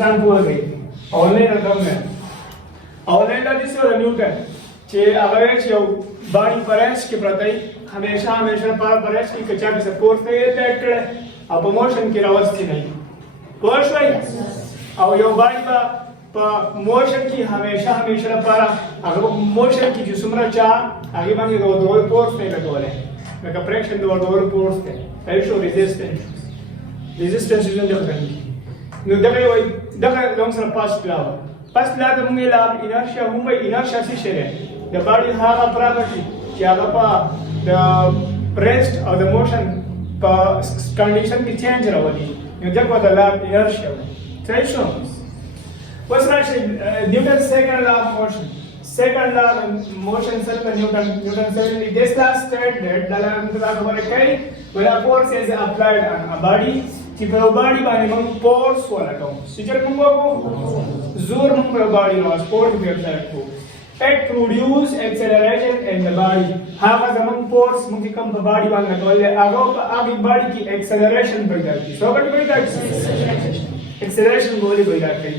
ځان پوه کړئ اولنۍ رقم دی اولنۍ دا داسې وه نیوټن چې هغه چې یو باډي په رینج کې پرته وي همیشه لپاره په رینج کې که چا پسې فورس نه وي اپلاید کړی او په موشن کې راوستی نه وي پوه شوئ او یو باډي به په موشن کې همیشه لپاره هغه په موشن کې چې څومره چا هغې باندې د ودرولو فورس نه یې لګولی لکه فریکشن د ورډولو فورس دی صحیح شو ریزسټنس یې دغه کوي نو دغه وایي دغه زموږ سره پاس پلا وه پاس پلا ته موږ یې لار انرشیا هم وایي انرشیا څه شی دی د باډي هغه پراپرټي چې هغه په د ریسټ او د موشن په کنډیشن کې چینج راولي نو دغه ته لار انرشیا وایي صحیح شو اوس راشئ نیوټن سیکنډ لا اف موشن second law of motion self Newton said this law stated that the law of gravity when a force is applied on a body چې په body باندې موږ force ولګو چې موږ وکړو زور موږ په body نو force به apply کوو it produce acceleration in the body هغه زموږ force موږ کوم په body باندې لګولې هغه body کې acceleration پیدا کوي څه پیدا کوي acceleration بولی پیدا کوي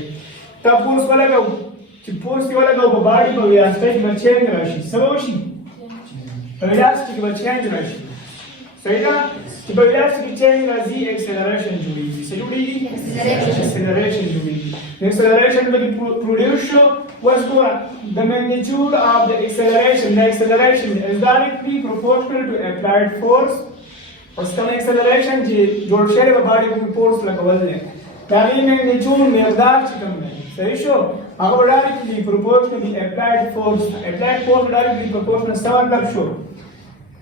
تا force ولګو چې فورس یې ولګو په باډي په ویلاسټي کې به چینج راشي څه به وشي په ویلاسټي کې به چینج راشي صحیح ده چې په ویلاسټي کې چینج راځي اکسلریشن جوړېږي څه جوړېږي اکسلریشن جوړېږي اکسلریشن به پروډیوس شو what's good the magnitude of the acceleration is directly proportional to applied force اوس کوم acceleration چې جوړ شوی په باډي کې فورس لګول دی دا یې magnitude مقدار چې کوم دی صحیح شو هغه directly proportional to applied force directly proportional څه مطلب شو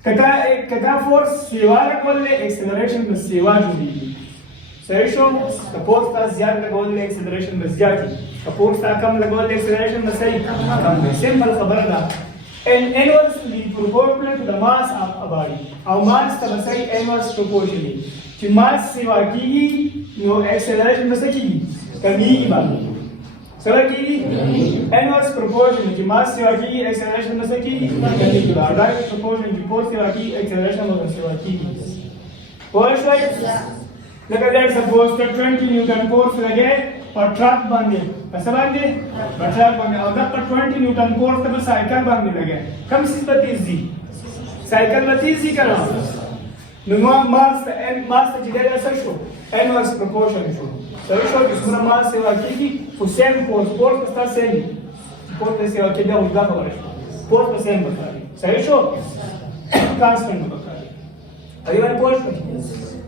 کدا فورس سیوا لګولې acceleration به سیوا جوړېږي صحیح شو که فورس تا زیات لګولې acceleration به زیات وي که فورس تا کم لګولې acceleration به صحیح کم وي سمپل خبره ده and inversely proportional to the mass of a body او mass ته به صحیح inverse proportionally چې mass سیوا کېږي نو acceleration به څه کېږي کمیږي باندې سره کېږي inverse proportion چې mass سیوا کېږي acceleration به څه کېږي کمیږي direct proportion چې force سیوا کېږي acceleration به سیوا کېږي پوه شوئ لکه let's suppose that 20 Newton force لګې په ټرک باندې په څه باندې په ټرک باندې او دا په 20 Newton force ته په سایکل باندې لګې کوم څه به تیز دي سایکل به تیز دي کنه نو ماس ته چې دا څه شو inverse proportion شو صحیح شو چې څومره ماس سیوا کېږي خو سیم فورس به ستا سیم وي فورس به سیوا کېږي او دا خبره شوه فورس به سیم به کار وي صحیح شو کانسټنټ به کار وي دې باندې پوه شوئ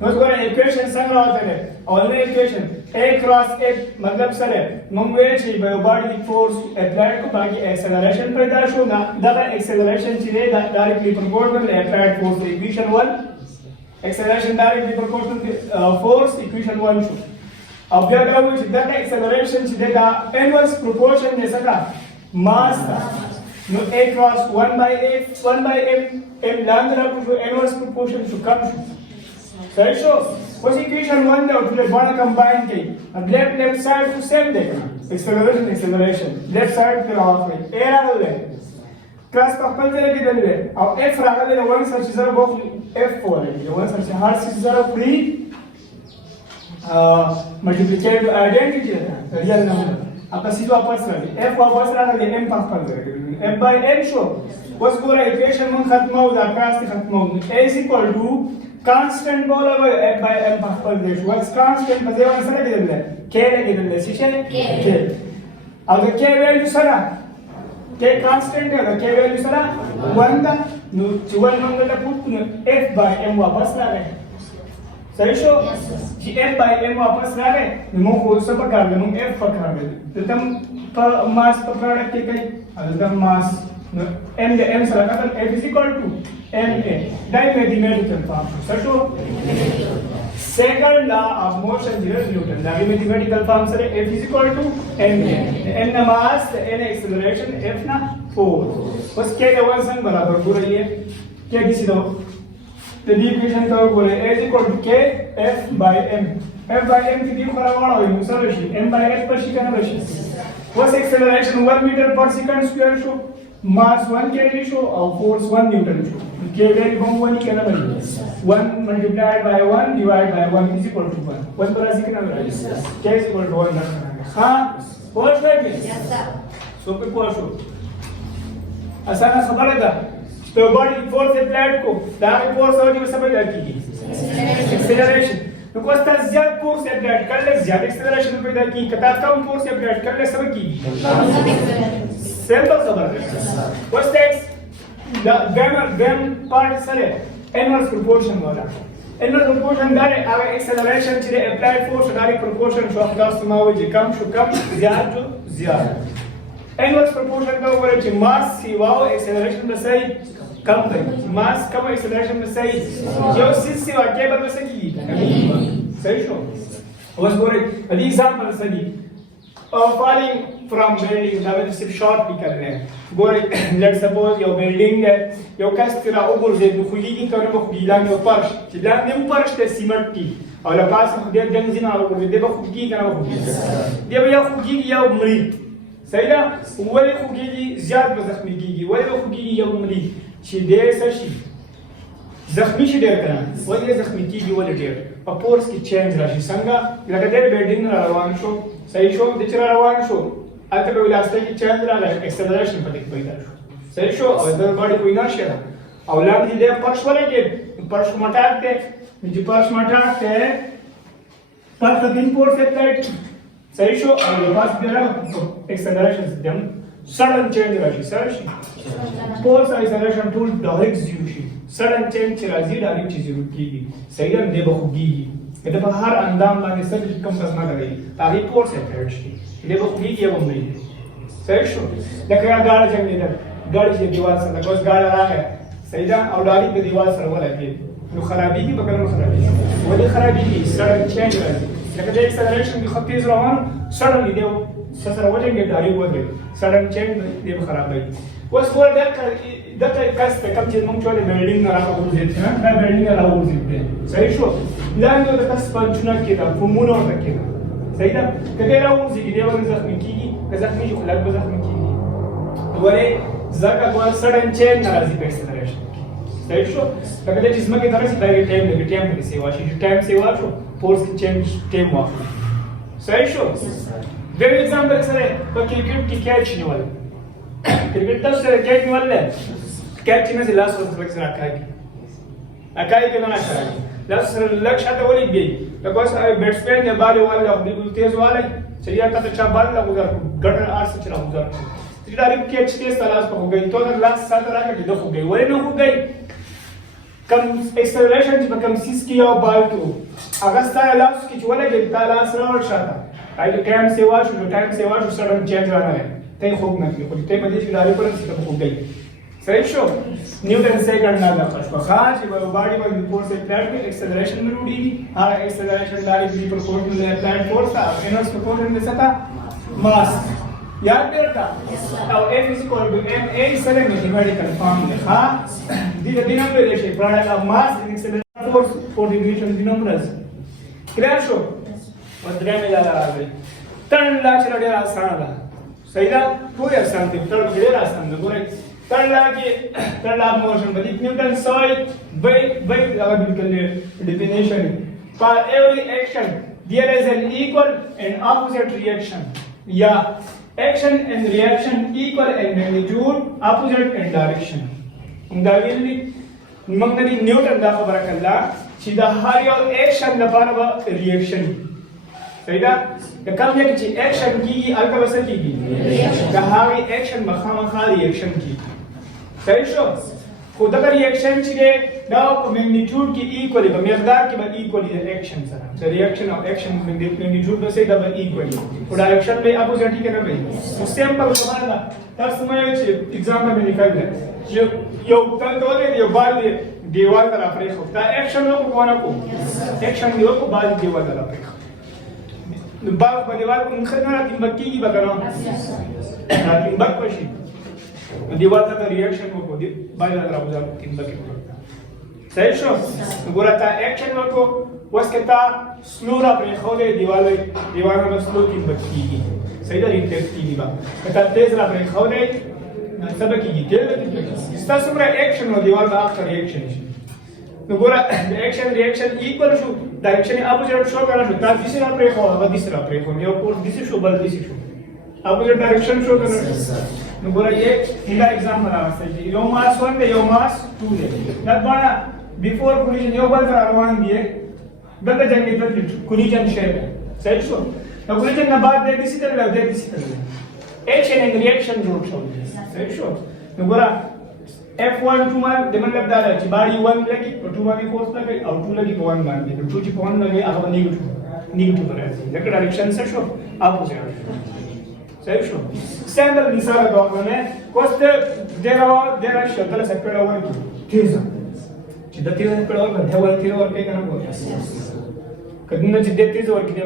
نو ګوره ایکویشن څنګه راوتلی اولنۍ ایکویشن A cross A مطلب څه دی موږ ویل چې په یو باډي فورس اپلاید کړو باقي ایکسلریشن پیدا شو دغه ایکسلریشن چې دی دا ډایرکټلی پروپورشنل اپلاید فورس ایکویشن 1 acceleration directly proportional to force equation 1 شو او بیا دا وایي چې دغه acceleration چې دا inverse proportion دی څنګه mass نو A cross 1 by m لاندې راکړو inverse proportion شو کم شو صحیح شو اوس equation 1 دی او ټول باندې کمباین کړي left side to same دی acceleration left side ته راوړئ A راغلی کلاس په خپل ځای کې دلې او اف راغلی نو ون سره چې زره بوخ اف ولګي ون سره چې هر څه زره فري ملټیپلیکیټ آیډنټیټي ده ریال نمبر اپ سیده واپس راغلی اف واپس راغلی ام په خپل ځای کې ام بای ام شو اوس ګوره ایکویشن مون ختمو دا کلاس ختمو a is equal to constant بوله اف بای ام په خپل ځای شو واس constant په ځای ون سره کېدل کې لګیدل څه شي کې او د کې ویلیو سره K constant है K value सरा 1 था नो 1 number का पुट नो F by M वापस ला रहे सही शो कि F by M वापस ला रहे नो को सब पकड़ ले नो F पकड़ ले तो तुम पर मास पर प्रोडक्ट के कई अगर तुम मास नो M दे M सरा का F is equal to MA डाई मैथमेटिकल फॉर्म सही शो second law of motion is Newton the mathematical form sare F is equal to ma n na mass n acceleration F na force bas k का वन संग बराबर हो रही है क्या किसी दो the equation तो बोले A is equal to K F by M की दी खरा वाला हो यूसर रशी M by F पर शिकन रशी was acceleration 1 meter per second square show mass 1 kg show और force 1 newton शो k value हम 1 ही कहना पड़ेगा 1 multiplied by 1 divided by 1 is equal to 1 1 पर ऐसे कितना बनेगा k is equal to 1 रखना ها پوه شوې سو په پوه شو اسانه خبره ده تو باډي فورس اپلاید کو دا فورس او دې څه پیدا کیږي اکسلریشن نو کوستا زیات فورس اپلاید کړل زیات اکسلریشن پیدا کیږي کته کم فورس اپلاید کړل څه کیږي سمپل خبره ده کوستا دا ګم پارت سره انورس پروپورشن والا انورس پروپورشن دا هغه اکسلریشن چې اپلاید فورس دغه پروپورشن شو تاسو ما وایي کم شو کم زیات شو زیات انورس پروپورشن دا وایي چې ماس سی واو اکسلریشن د صحیح کم دی ماس کم اکسلریشن د صحیح یو سیسی واقع به څه کیږي صحیح شو اوس ګورئ د ایگزامپل سړي falling from building دا به صرف شارټ لیکل نه ګورئ لیټ سپوز یو بلډینګ یو کس کرا وګورځي د خوږی ته نه خوږی لاندې او پرش چې لاندې فرش ته سیمنټ کی او له پاسه خو دې دنګ زینه او ګورځي د خوږی کنه خوږی دی به یو خوږی یو مړی صحیح ده ولې خوږی زیات به زخمی کیږي ولې خوږی یو مړی چې دې څه شي زخمی شي ډېر کنه ولې زخمی کیږي ولې ډېر په پورس کې چینج راشي څنګه لکه دې بلډینګ روان شو صحیح شو د چر روان شو البته په ولاسته کې چینج راغی اکسلریشن پکې پیدا شو صحیح شو او د باډي کوئی انرشیا او لاندې دې پرش ولګي پرش مټاک ته چې پرش مټاک ته پرش د فورس اپلاید صحیح شو او د پاس دې اکسلریشن دم sudden change راشي سره شي فورس اکسلریشن ټول ډایرکټ زیرو شي sudden change چې راځي ډایرکټ چې زیرو کیږي صحیح ده دې به خوږي کله په هر اندام باندې څه کم پس نه کوي هغه فورس اپلاید شي دې به خوږي یو نه صحیح شو لکه یا ګاډي څنګه ده ګاډي چې دیوال سره کوس ګاډي راغی صحیح ده او ډایرکټ د دیوال سره ولګي نو خرابېږي په کلمه خرابېږي ولې خرابېږي sudden change راځي لکه د اکسلریشن د خط تیز روان suddenly دی سره وځي ډایرکټ وځي sudden change دی به خرابوي اوس ګور دغه کس ته کوم چې موږ ټول بلډینګ راوځي دا بلډینګ راوځي صحیح شو لاندې د کس پنځونه کې دا فومونه ورته کې صحیح ده کله راوځي دی ورته زخمی کیږي که زخمی شي خلک به زخمی کیږي ولې ځکه ګور sudden change ناراضي په اکسلریشن صحیح شو کله چې زما کې درسي دا ټایم دی ټایم کې سیوا شي ټایم سیوا شو فورس کې چینج ټایم واخلي صحیح شو د ایگزامپل سره په کرکټ کې کیچ نیول کرکټ تاسو سره کیچ نیول نه کیچ نه لاس ورته پکې سره اکای کې نه راځي لاس سره لک شاته ولې دی لکه اوس بیټسمن نه بال ولا د تیز والی چې یا کته چا بال لا وګر ګټر ارس چې راوځي چې دا ریپ کیچ تیز لاس په وګي ته لاس ساته راکړي د خوګي ولې نه وګي کم اکسلریشن چې په کم سیس کې یو بال ته هغه ستاسو لاس کې چې ولګي تا لاس راوړ شاته आई टाइम सेवा शो सडन चेंज राहणार आहे ते खूप नक्की पण ते मध्ये शिलारी पर्यंत शिकत खूप गई सही शो न्यूटन सेकंड ना दाखवा शो खास बॉडी पर फोर्स अप्लाइड एक्सेलरेशन में रूडी हा acceleration directly proportional applied force था इनवर्स प्रोपोर्शनल में सता मास याद रखा और F is equal to ma सरे मैथमेटिकल फॉर्मूला हा denominator product of mass in acceleration force for division denominators clear शो ودرې مې لا راغلی تړل لا چې ډېر آسان ده صحیح ده ټول آسان دي تړل ډېر آسان ده ګورئ تړل کې تړل موشن باندې نیوټن سوال by our definition for every action there is an equal and opposite reaction yeah action and reaction equal in magnitude opposite in direction دا ویلي موږ د نیوټن دا خبره کړله چې د هر یو اکشن لپاره به ریاکشن صحیح ده د کوم ځای چې اکشن کیږي هلته به څه کیږي د هغې اکشن به خامخا ریاکشن کیږي صحیح شو خو دغه ریاکشن چې دی دا په میګنیټیوډ کې ایکوالي په مقدار کې به ایکوالي د اکشن سره د ریاکشن او اکشن میګنیټیوډ به څه دا به ایکوالي او ډایرکشن به اپوزیټ کې نه وي نو سیمپل خبره ده تاسو مې چې ایگزامپل مې لیکل دی یو تندور دی یو بال دی دیوال ته راپرېښود دا اکشن وکړو ونه کړو اکشن دی وکړو بال دیوال ته راپرېښود نو بال په دیوال نه راټینګ کېږي به که نه راټینګ به شي دیوال ته ریاکشن وکړو دی بال راوځه ټینګ کېږي صحیح شو ګوره تا اکشن وکړو اوس که تا سلو راپرېښودی دیوال نه به سلو ټینګ کېږي صحیح ده ریفلیکټ کېږي به که تا تیز راپرېښودی څه به کېږي تیز به کېږي ستا څومره اکشن و دیوال به هغه ریاکشن شي نو ګوره د اکشن ریاکشن ایکوال شو ډایرکشن اپوزیټ شو کنه شو دا دیسه پرې خو هغه دیسه پرې خو یو کورس دیسه شو بل دیسه شو اپوزیټ ډایرکشن شو کنه نو ګوره یې دا एग्जांपल راوځي چې یو ماس 1 دی یو ماس 2 دی دا باندې بیفور کولیجن یو بل روان دی دغه جنګ ته کولیجن شي صحیح شو نو کولیجن نه بعد د دیسه تر له دیسه تر اکشن ان ریاکشن جوړ شو صحیح شو نو ګوره F1 2 باندې مطلب دا دی چې باندې 1 لګي او 2 باندې فورس لګي او 2 لګي په 1 باندې 2 چې په 1 لګي هغه نیگیټیو راځي لکه ډایرکشن څه شو اپوزیټ صحیح شو سیمبل مثال دا ونه کوسته دره شدل سپېړ اور کی تیز چې د تیز سپېړ اور باندې ول تیر اور کې کنه کوي کله چې د تیز اور کې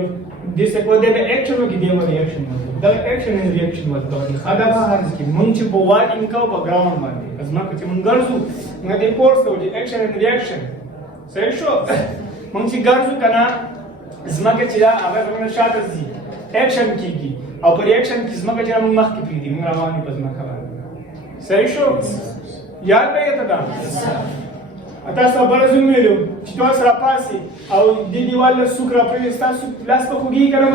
د څه کو د اکشن کې دی ریاکشن دا اکشن ان ریاکشن ورته دی خدا به هر ځکه مونږ چې په واټینګ کو په ګراوند باندې ازما چې مونږ ګرځو موږ د کورس ته دی اکشن ان ریاکشن صحیح شو مونږ چې ګرځو کنه ازما چې دا هغه څنګه شاته دي اکشن کیږي او پر ریاکشن کې ازما چې موږ مخ کې پیډي موږ رواني په ځما خبره صحیح شو یاد به ته دا تاسو بل زوم ویلو چې تاسو را پاسي او د دیوال سوکرا پر تاسو لاس په خوږی کنه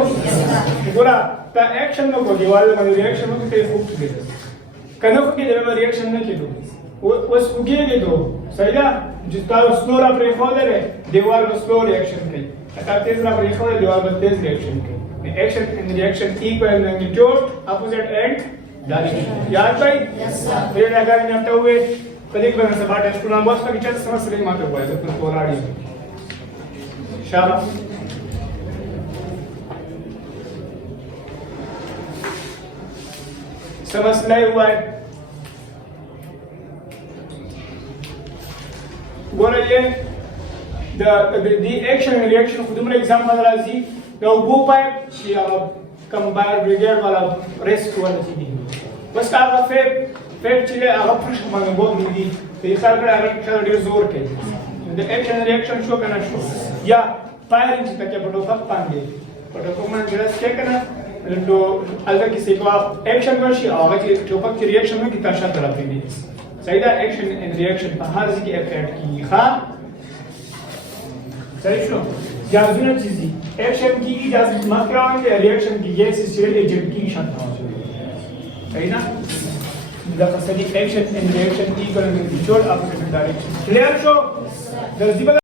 ګورا دا اکشن نو کو دیوال باندې ریاکشن نو ته خوب کړي کنه خو کې د ریاکشن نه کېدو اوس خوږی دو صحیح ده چې تاسو سلو را پر خو ده دیوال نو سلو ریاکشن کوي تاسو تیز را پر خو ده دیوال نو تیز ریاکشن کوي action and reaction equal in magnitude opposite end direction याद भाई yes sir फिर अगर निपटा हुए कलिक बना से बात टेस्ट नाम बस का विचार समझ रही मात्र हुआ है तो कोराड़ी शाबाश समझ नहीं हुआ है बोला ये the action and reaction खुद में एग्जांपल राजी یو بو پایپ چې کوم بایر بریګیډ والا ریسک ورته دي بس هغه فیب چې هغه پرش باندې وو دي په خاطر هغه ډېر زور کوي د اکشن ریاکشن شو کنه شو یا فایرینګ چې تکه په ټوپک باندې په ټوپک باندې راځي کنه نو الګا کې څه کوه اکشن ورشي هغه چې ټوپک کې ریاکشن وکړي تاسو طرف دی صحیح ده اکشن ان ریاکشن په هر ځای کې افیکټ کیږي ها صحیح شو جازونه چیزی ایکشن کی جاز ماکران کے ریاکشن کی یہ سیل ایجنٹ کی شان صحیح نا دا فسادی ایکشن ان ریاکشن کی کرنے کی جوڑ اپوزٹ ڈائریکشن کلیئر شو